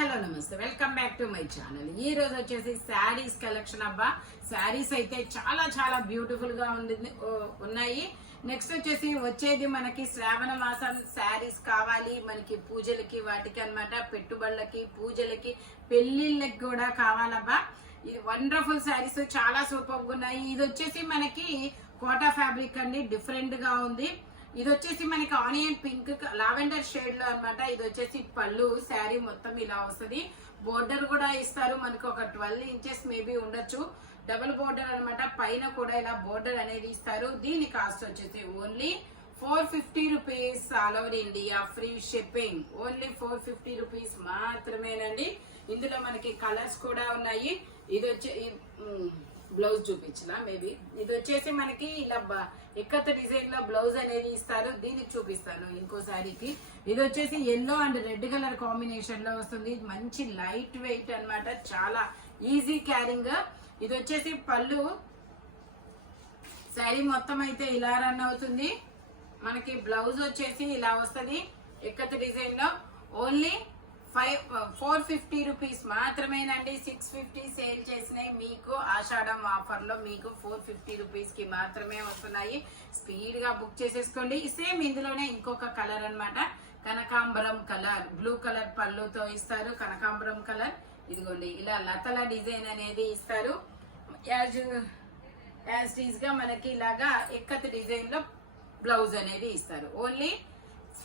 Hello నమస్తే, welcome back to my channel. ఈ రోజు వచ్చేసి శారీస్ కలెక్షన్ అబ్బా. శారీస్ అయితే చాలా చాలా బ్యూటిఫుల్ గా ఉన్నాయి. నెక్స్ట్ వచ్చేది మనకి శ్రావణ మాసం శారీస్ కావాలి మనకి పూజలకి వాటికి అన్నమాట, పెట్టుబడులకి పూజలకి పెళ్లిళ్ళకి కూడా కావాలబ్బా. ఇది వండర్ఫుల్ శారీస్ చాలా సూపర్ గా ఉన్నాయి. ఇది వచ్చేసి మనకి కోటా ఫ్యాబ్రిక్ అండి, డిఫరెంట్ గా ఉంది. ఇది వచ్చేసి మనకి ఆనియన్ పింక్ లావెండర్ షేడ్ లో అన్నమాట. ఇది వచ్చేసి పళ్ళు, శారీ మొత్తం ఇలా వస్తుంది. బోర్డర్ కూడా ఇస్తారు మనకి, ఒక 12 ఇంచెస్ మేబీ ఉండొచ్చు. డబుల్ బోర్డర్ అన్నమాట, పైన కూడా ఇలా బోర్డర్ అనేది ఇస్తారు. దీని కాస్ట్ వచ్చేసి only 450 rupees, all over India free shipping. Only 450 rupees మాత్రమేనండి. ఇందులో మనకి కలర్స్ కూడా ఉన్నాయి. ఇది వచ్చే బ్లౌజ్ చూపించిన మేబీ. ఇది వచ్చేసి మనకి ఇలా ఎక్కత డిజైన్ లో బ్లౌజ్ అనేది ఇస్తారు. దీనికి చూపిస్తాను ఇంకో శారీకి. ఇది వచ్చేసి yellow and red colour combination లో వస్తుంది. మంచి లైట్ వెయిట్ అన్నమాట, చాలా ఈజీ క్యారింగ్. ఇది వచ్చేసి పళ్ళు. శారీ మొత్తం అయితే ఇలా రన్ అవుతుంది. మనకి బ్లౌజ్ వచ్చేసి ఇలా వస్తుంది ఎక్కత డిజైన్ లో. ఓన్లీ 450 రూపీస్ మాత్రమేనండి. 650 సేల్ చేసినాయి. మీకు ఆషాఢం ఆఫర్ లో మీకు 450 రూపీస్ కి మాత్రమే వస్తున్నాయి. స్పీడ్ గా బుక్ చేసేసుకోండి. సేమ్ ఇందులోనే ఇంకొక కలర్ అన్నమాట, కనకాంబరం కలర్, బ్లూ కలర్ పళ్ళుతో ఇస్తారు. కనకాంబరం కలర్ ఇదిగోండి, ఇలా లతల డిజైన్ అనేది ఇస్తారు. యాజ్ టీజ్ గా మనకి ఇలాగా ఎక్కత్ డిజైన్ లో బ్లౌజ్ అనేది ఇస్తారు. Only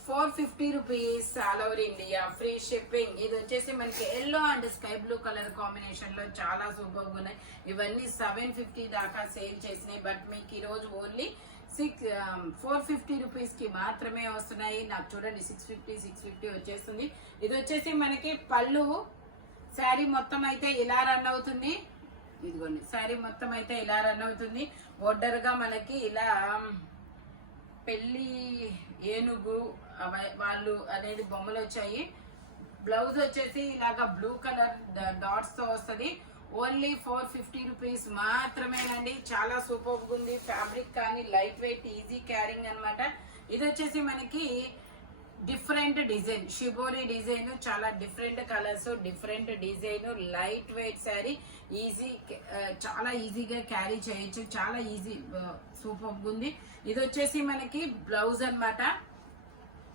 450 rupees, all over India free shipping. ఇది వచ్చేసి మనకి yellow and sky blue colour combination లో చాలా సూపర్ గా ఉన్నాయి. ఇవన్నీ 750 దాకా సేల్ చేసినాయి. బట్ మీకు ఈ రోజు ఓన్లీ 450 రూపీస్ కి మాత్రమే వస్తున్నాయి. నాకు చూడండి 650 వచ్చేస్తుంది. ఇది వచ్చేసి మనకి పళ్ళు. శారీ మొత్తం అయితే ఇలా రన్ అవుతుంది. ఇదిగోండి, శారీ మొత్తం అయితే ఇలా రన్ అవుతుంది. బోర్డర్ గా మనకి ఇలా పెళ్లి ఏనుగు వాళ్ళు అనేది బొమ్మలు వచ్చాయి. బ్లౌజ్ వచ్చేసి ఇలాగా బ్లూ కలర్ డాట్స్ తో వస్తుంది. ఓన్లీ 450 రూపీస్ మాత్రమేనండి. చాలా సూపర్ గా ఉంది. ఫ్యాబ్రిక్ కానీ లైట్ వెయిట్, ఈజీ క్యారింగ్ అన్నమాట. ఇది వచ్చేసి మనకి డిఫరెంట్ డిజైన్, షిబోరి డిజైన్, చాలా different colours, different design, light weight sari. Easy, చాలా ఈజీగా క్యారీ చేయొచ్చు. చాలా ఈజీ, సూపర్ ఉంది. ఇది వచ్చేసి మనకి బ్లౌజ్ అన్నమాట.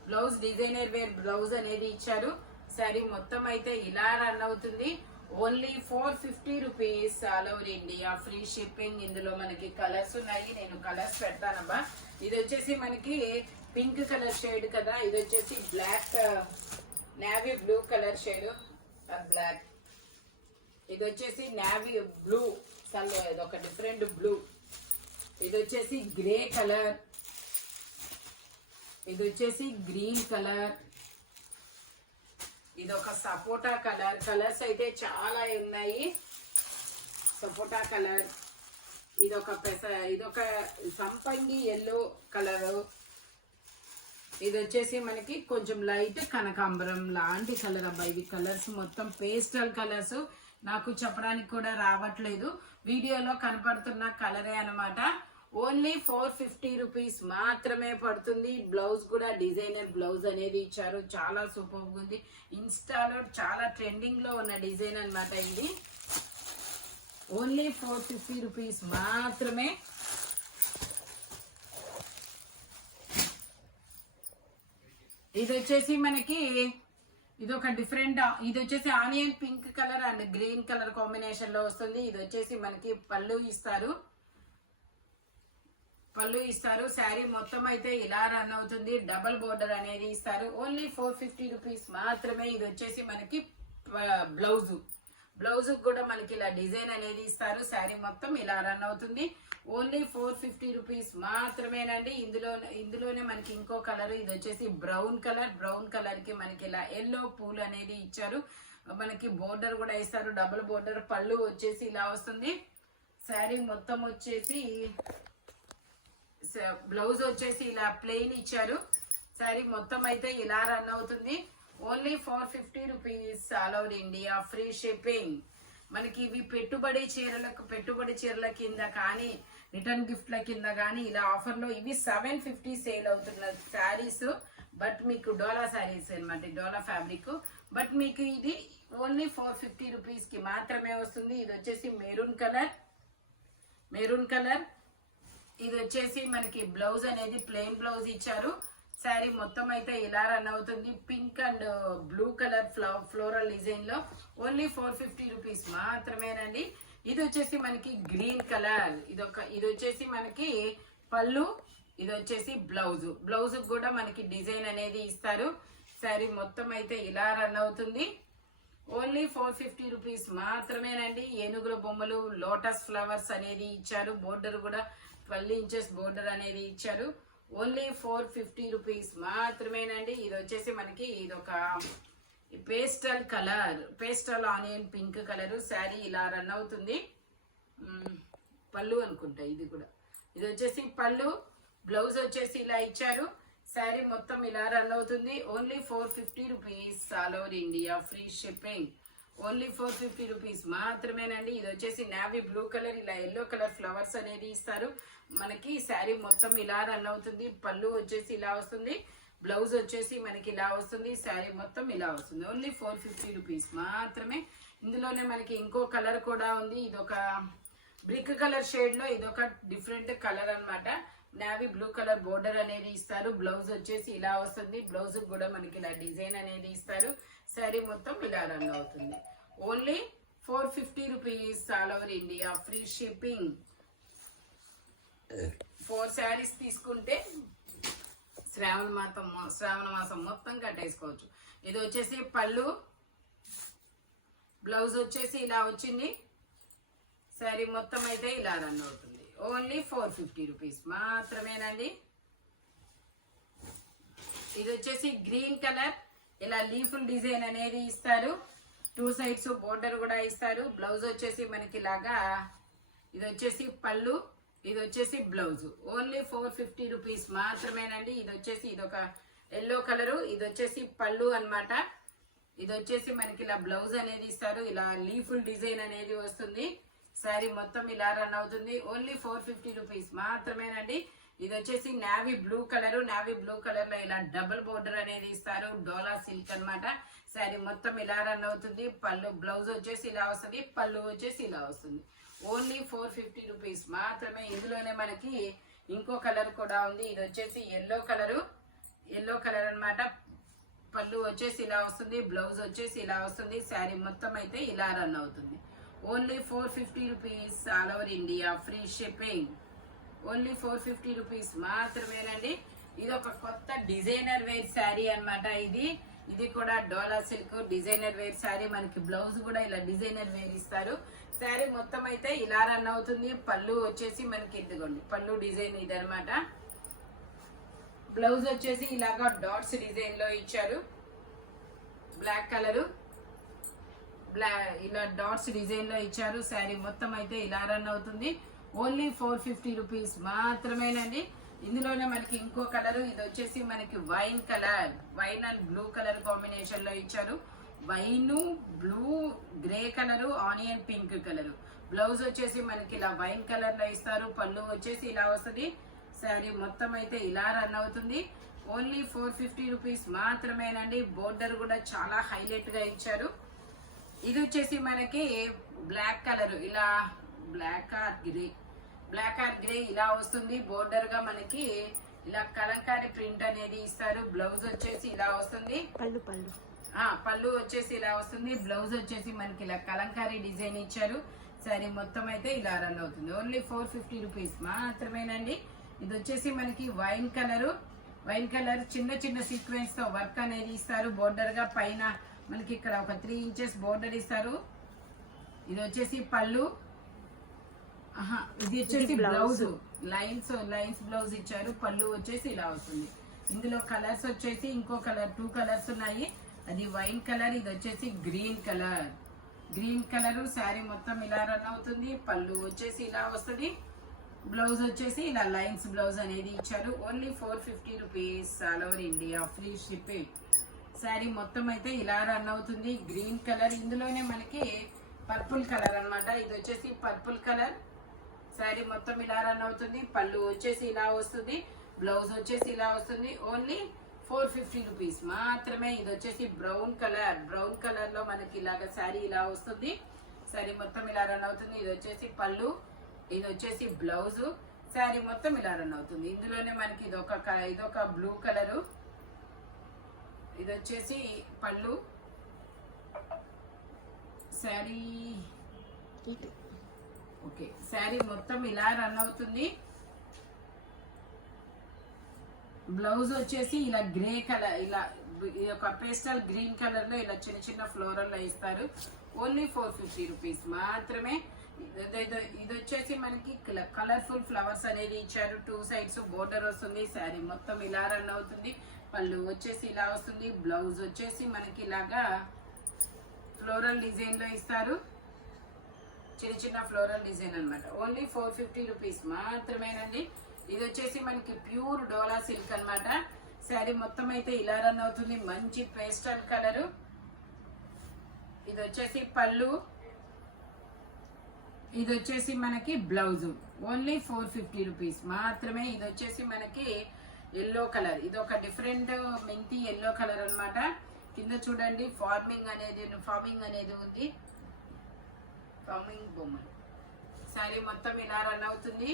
బ్లౌజ్ డిజైనర్ వేర్ బ్లౌజ్ అనేది ఇచ్చారు. శారీ మొత్తం అయితే ఇలా రన్ అవుతుంది. Only 450 rupees, all over India free shipping. ఇందులో మనకి కలర్స్ ఉన్నాయి, నేను కలర్స్ పెడతానబ్బా. ఇది వచ్చేసి మనకి పింక్ కలర్ షేడ్ కదా. ఇది వచ్చేసి black, navy blue colour shade, black. ఇది వచ్చేసి నేవీ బ్లూ, ఇది ఒక డిఫరెంట్ బ్లూ. ఇది వచ్చేసి గ్రే కలర్. ఇది వచ్చేసి గ్రీన్ కలర్. ఇది ఒక సపోటా కలర్. కలర్స్ అయితే చాలా ఉన్నాయి. సపోటా కలర్. ఇదొక సంపంగి ఎల్లో కలర్. ఇది వచ్చేసి మనకి కొంచెం లైట్ కనకాంబరం లాంటి కలర్ అబ్బా. ఇవి కలర్స్ మొత్తం పేస్టల్ కలర్స్. నాకు చెప్పడానికి కూడా రావట్లేదు, వీడియోలో కనపడుతున్న కలరే అన్నమాట. ఓన్లీ 450 రూపీస్ మాత్రమే పడుతుంది. బ్లౌజ్ కూడా డిజైనర్ బ్లౌజ్ అనేది ఇచ్చారు. చాలా సూపర్ ఉంది. ఇన్స్టాలో చాలా ట్రెండింగ్ లో ఉన్న డిజైన్ అన్నమాట ఇది. ఓన్లీ 450 రూపీస్ మాత్రమే. ఇది వచ్చేసి మనకి ఇది ఒక డిఫరెంట్, ఇది వచ్చేసి onion pink colour and green colour combination లో వస్తుంది. ఇది వచ్చేసి మనకి పళ్ళు ఇస్తారు. శారీ మొత్తం అయితే ఇలా రన్ అవుతుంది. డబల్ బోర్డర్ అనేది ఇస్తారు. ఓన్లీ 450 రూపీస్ మాత్రమే. ఇది వచ్చేసి మనకి బ్లౌజ్ కూడా మనకి ఇలా డిజైన్ అనేది ఇస్తారు. శారీ మొత్తం ఇలా రన్ అవుతుంది. ఓన్లీ 450 రూపీస్ మాత్రమేనండి. ఇందులోనే మనకి ఇంకో కలర్. ఇది వచ్చేసి బ్రౌన్ కలర్ కి మనకి ఇలా ఎల్లో పూలు అనేది ఇచ్చారు. మనకి బోర్డర్ కూడా ఇస్తారు, డబుల్ బోర్డర్. పళ్ళు వచ్చేసి ఇలా వస్తుంది. శారీ మొత్తం వచ్చేసి, బ్లౌజ్ వచ్చేసి ఇలా ప్లెయిన్ ఇచ్చారు. శారీ మొత్తం అయితే ఇలా రన్ అవుతుంది. Only 450 rupees, all over India free shipping. మనకి ఇవి పెట్టుబడి చీరల కింద కానీ, రిటర్న్ గిఫ్ట్ల కింద కానీ ఇలా ఆఫర్ లో ఇవి 750 సేల్ అవుతున్న శారీస్. బట్ మీకు డోలా శారీస్ అనమాట, డోలా ఫ్యాబ్రిక్. బట్ మీకు ఇది ఓన్లీ 450 రూపీస్కి మాత్రమే వస్తుంది. ఇది వచ్చేసి మెరూన్ కలర్. ఇది వచ్చేసి మనకి బ్లౌజ్ అనేది ప్లెయిన్ బ్లౌజ్ ఇచ్చారు. శారీ మొత్తం అయితే ఇలా రన్ అవుతుంది. Pink and blue colour floral design లో ఓన్లీ 450 రూపీస్ మాత్రమేనండి. ఇది వచ్చేసి మనకి గ్రీన్ కలర్. ఇది వచ్చేసి మనకి పళ్ళు, ఇది వచ్చేసి బ్లౌజ్ కూడా మనకి డిజైన్ అనేది ఇస్తారు. శారీ మొత్తం అయితే ఇలా రన్ అవుతుంది. ఓన్లీ 450 రూపీస్ మాత్రమేనండి. ఏనుగుల బొమ్మలు, లోటస్ ఫ్లవర్స్ అనేది ఇచ్చారు. బోర్డర్ కూడా 12 ఇంచెస్ బోర్డర్ అనేది ఇచ్చారు. ఓన్లీ 450 రూపీస్ మాత్రమేనండి. ఇది వచ్చేసి మనకి ఇదొక pastel onion pink colour. Sari ఇలా రన్ అవుతుంది. పళ్ళు అనుకుంటా ఇది కూడా. ఇది వచ్చేసి పళ్ళు, బ్లౌజ్ వచ్చేసి ఇలా ఇచ్చారు. శారీ మొత్తం ఇలా రన్ అవుతుంది. Only 450 rupees, all over India free shipping. Only 450 rupees మాత్రమేనండి. ఇది వచ్చేసి నావీ బ్లూ కలర్, ఇలా ఎల్లో కలర్ ఫ్లవర్స్ అనేది ఇస్తారు మనకి. శారీ మొత్తం ఇలా రన్ అవుతుంది. పళ్ళు వచ్చేసి ఇలా వస్తుంది, బ్లౌజ్ వచ్చేసి మనకి ఇలా వస్తుంది. శారీ మొత్తం ఇలా వస్తుంది. ఓన్లీ 450 రూపీస్ మాత్రమే. ఇందులోనే మనకి ఇంకో కలర్ కూడా ఉంది. ఇదొక బ్రిక్ కలర్ షేడ్ లో ఇదొక డిఫరెంట్ కలర్ అన్నమాట. నావీ బ్లూ కలర్ బోర్డర్ అనేది ఇస్తారు. బ్లౌజ్ వచ్చేసి ఇలా వస్తుంది. బ్లౌజ్ కూడా మనకి ఇలా డిజైన్ అనేది ఇస్తారు. శారీ మొత్తం ఇలా రన్ అవుతుంది. Only 450 rupees, all over India free shipping. 4 saris తీసుకుంటే శ్రావణ మాసం మొత్తం కట్టేసుకోవచ్చు. ఇది వచ్చేసి పళ్ళు, బ్లౌజ్ వచ్చేసి ఇలా వచ్చింది. శారీ మొత్తం అయితే ఇలా రన్ అవుతుంది. ఓన్లీ 450 రూపీస్ మాత్రమేనండి. ఇది వచ్చేసి గ్రీన్ కలర్, ఇలా లీఫుల్ డిజైన్ అనేది ఇస్తారు. 2 సైడ్స్ బోర్డర్ కూడా ఇస్తారు. బ్లౌజ్ వచ్చేసి మనకి ఇలాగా, ఇది వచ్చేసి పళ్ళు, ఇది వచ్చేసి బ్లౌజ్. ఓన్లీ 450 రూపీస్ మాత్రమేనండి. ఇది వచ్చేసి ఇదొక ఎల్లో కలరు, ఇది వచ్చేసి పళ్ళు అన్నమాట. ఇది వచ్చేసి మనకి ఇలా బ్లౌజ్ అనేది ఇస్తారు. ఇలా లీఫుల్ డిజైన్ అనేది వస్తుంది. శారీ మొత్తం ఇలా రన్ అవుతుంది. ఓన్లీ 450 రూపీస్ మాత్రమేనండి. ఇది వచ్చేసి నావీ బ్లూ కలర్ లో ఇలా డబుల్ బోర్డర్ అనేది ఇస్తారు. డోలా సిల్క్ అన్నమాట. శారీ మొత్తం ఇలా రన్ అవుతుంది. పళ్ళు, బ్లౌజ్ వచ్చేసి ఇలా వస్తుంది, పళ్ళు వచ్చేసి ఇలా వస్తుంది. ఓన్లీ 450 రూపీస్ మాత్రమే. ఇందులోనే మనకి ఇంకో కలర్ కూడా ఉంది. ఇది వచ్చేసి ఎల్లో కలర్ అన్నమాట. పళ్ళు వచ్చేసి ఇలా వస్తుంది, బ్లౌజ్ వచ్చేసి ఇలా వస్తుంది. శారీ మొత్తం అయితే ఇలా రన్ అవుతుంది. Only 450 rupees, all over India free shipping. Only 450 rupees మాత్రమేనండి. ఇది ఒక కొత్త డిజైనర్ వేర్ శారీ అన్నమాట. ఇది కూడా డోలా సిల్క్ డిజైనర్ వేర్ శారీ. మనకి బ్లౌజ్ కూడా ఇలా డిజైనర్ వేర్ ఇస్తారు. శారీ మొత్తం అయితే ఇలా రన్ అవుతుంది. పళ్ళు వచ్చేసి మనకి ఇదిగోండి, పళ్ళు డిజైన్ ఇది అనమాట. బ్లౌజ్ వచ్చేసి ఇలాగా డాట్స్ డిజైన్ లో ఇచ్చారు. బ్లాక్ కలరు, ఇలా డాట్స్ డిజైన్ లో ఇచ్చారు. శారీ మొత్తం అయితే ఇలా రన్ అవుతుంది. ఓన్లీ 450 రూపీస్ మాత్రమేనండి. ఇందులోనే మనకి ఇంకో కలర్, ఇది వచ్చేసి మనకి wine and blue colour combination లో ఇచ్చారు. Wine, blue, grey colour, onion pink colour. Blouse వచ్చేసి మనకి ఇలా వైన్ కలర్ లో ఇస్తారు. పళ్ళు వచ్చేసి ఇలా వస్తుంది. శారీ మొత్తం అయితే ఇలా రన్ అవుతుంది. ఓన్లీ 450 రూపీస్ మాత్రమేనండి. బోర్డర్ కూడా చాలా హైలైట్ గా ఇచ్చారు. ఇది వచ్చేసి మనకి బ్లాక్ కలర్, ఇలా బ్లాక్ ఆర్ గ్రే ఇలా వస్తుంది. బోర్డర్ గా మనకి ఇలా కలంకారీ ప్రింట్ అనేది ఇస్తారు. బ్లౌజ్ వచ్చేసి ఇలా వస్తుంది. పళ్ళు వచ్చేసి ఇలా వస్తుంది. బ్లౌజ్ వచ్చేసి మనకి ఇలా కలంకారీ డిజైన్ ఇచ్చారు. శారీ మొత్తం అయితే ఇలా రన్ అవుతుంది. ఓన్లీ 450 రూపీస్ మాత్రమేనండి. ఇది వచ్చేసి మనకి వైన్ కలర్ చిన్న సీక్వెన్స్ తో వర్క్ అనేది ఇస్తారు. బోర్డర్ గా పైన మనకి ఇక్కడ ఒక 3 ఇంచెస్ బోర్డర్ ఇస్తారు. ఇది వచ్చేసి పళ్ళు, ఇది వచ్చేసి బ్లౌజ్, లైన్స్ బ్లౌజ్ ఇచ్చారు. పళ్ళు వచ్చేసి ఇలా వస్తుంది. ఇందులో కలర్స్ వచ్చేసి ఇంకో కలర్, 2 కలర్స్ ఉన్నాయి. అది వైన్ కలర్, ఇది వచ్చేసి గ్రీన్ కలర్. శారీ మొత్తం ఇలా రన్ అవుతుంది. పళ్ళు వచ్చేసి ఇలా వస్తుంది. బ్లౌజ్ వచ్చేసి ఇలా లైన్స్ బ్లౌజ్ అనేది ఇచ్చారు. Only 450 rupees, all over India free shipping. Sari మొత్తం అయితే ఇలా రన్ అవుతుంది. గ్రీన్ కలర్, ఇందులోనే మనకి పర్పుల్ కలర్ అన్నమాట. ఇది వచ్చేసి పర్పుల్ కలర్. శారీ మొత్తం ఇలా రన్ అవుతుంది. పళ్ళు వచ్చేసి ఇలా వస్తుంది. బ్లౌజ్ వచ్చేసి ఇలా వస్తుంది. ఓన్లీ 450 రూపీస్ మాత్రమే. ఇది వచ్చేసి బ్రౌన్ కలర్ లో మనకి ఇలాగ శారీ ఇలా వస్తుంది. శారీ మొత్తం ఇలా రన్ అవుతుంది. ఇది వచ్చేసి పళ్ళు, ఇది వచ్చేసి బ్లౌజ్. శారీ మొత్తం ఇలా రన్ అవుతుంది. ఇందులోనే మనకి ఇదొక బ్లూ కలరు, ఇది వచ్చేసి పళ్ళు. శారీ ఓకే, శారీ మొత్తం ఇలా రన్ అవుతుంది. బ్లౌజ్ వచ్చేసి ఇలా గ్రే కలర్, ఇలా ఒక పేస్టల్ గ్రీన్ కలర్ లో ఇలా చిన్న చిన్న ఫ్లోరల్ లో ఇస్తారు. ఓన్లీ 450 రూపీస్ మాత్రమే. ఇది వచ్చేసి మనకి కలర్ఫుల్ ఫ్లవర్స్ అనేది ఇచ్చారు. 2 సైడ్స్ బోర్డర్ వస్తుంది. శారీ మొత్తం ఇలా రన్ అవుతుంది. పళ్ళు వచ్చేసి ఇలా వస్తుంది. బ్లౌజ్ వచ్చేసి మనకి ఇలాగా ఫ్లోరల్ డిజైన్ లో ఇస్తారు. చిన్న చిన్న ఫ్లోరల్ డిజైన్ అన్నమాట. ఓన్లీ 450 రూపీస్ మాత్రమేనండి. ఇది వచ్చేసి మనకి ప్యూర్ డోలా సిల్క్ అన్నమాట. శారీ మొత్తం అయితే ఇలా రన్ అవుతుంది. మంచి పేస్టల్ కలరు. ఇది వచ్చేసి పళ్ళు, ఇది వచ్చేసి మనకి బ్లౌజ్. ఓన్లీ 450 రూపీస్ మాత్రమే. ఇది వచ్చేసి మనకి ఎల్లో కలర్, ఇది ఒక డిఫరెంట్ మెంతి ఎల్లో కలర్ అన్నమాట. కింద చూడండి ఫార్మింగ్ అనేది ఉంది. ఫార్మింగ్ బొమ్మలు. శారీ మొత్తం ఇలా రన్ అవుతుంది.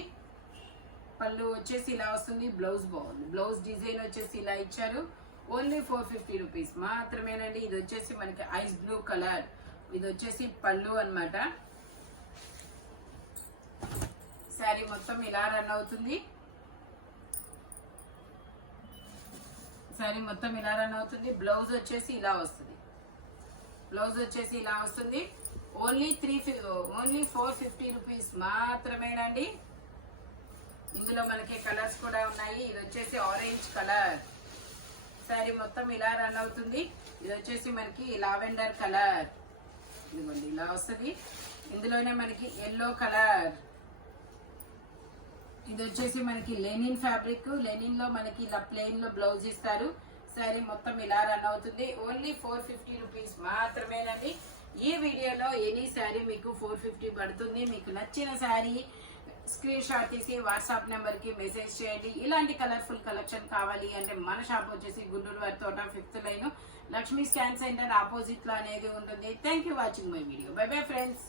పళ్ళు వచ్చేసి ఇలా వస్తుంది. బ్లౌజ్ బాగుంది. బ్లౌజ్ డిజైన్ వచ్చేసి ఇలా ఇచ్చారు. ఓన్లీ 450 రూపీస్ మాత్రమేనండి. ఇది వచ్చేసి మనకి ఐస్ బ్లూ కలర్. ఇది వచ్చేసి పళ్ళు అన్నమాట. శారీ మొత్తం ఇలా రన్ అవుతుంది. శారీ మొత్తం ఇలా రన్ అవుతుంది. బ్లౌజ్ వచ్చేసి ఇలా వస్తుంది. ఓన్లీ 450 రూపీస్ మాత్రమేనండి. ఇందులో మనకి కలర్స్ కూడా ఉన్నాయి. ఇది వచ్చేసి ఆరెంజ్ కలర్. శారీ మొత్తం ఇలా రన్ అవుతుంది. ఇది వచ్చేసి మనకి లావెండర్ కలర్. ఇదిగోండి ఇలా వస్తుంది. ఇందులోనే మనకి ఎల్లో కలర్. ఇది వచ్చేసి మనకి లెనిన్ ఫ్యాబ్రిక్. లెనిన్ లో మనకి ఇలా ప్లెయిన్ లో బ్లౌజ్ ఇస్తారు. శారీ మొత్తం ఇలా రన్ అవుతుంది. ఓన్లీ 450 రూపీస్ మాత్రమేనండి. ఈ వీడియోలో ఎనీ శారీ మీకు 450 పడుతుంది. మీకు నచ్చిన శారీ స్క్రీన్ షాట్ తీసి వాట్సాప్ నెంబర్ కి మెసేజ్ చేయండి. ఇలాంటి కలర్ఫుల్ కలెక్షన్ కావాలి అంటే మన షాప్ వచ్చేసి గుంటూరు వారి తోట 5th line Lakshmi scan centre opposite లో అనేది ఉంటుంది. Thank you watching my video. By bye friends.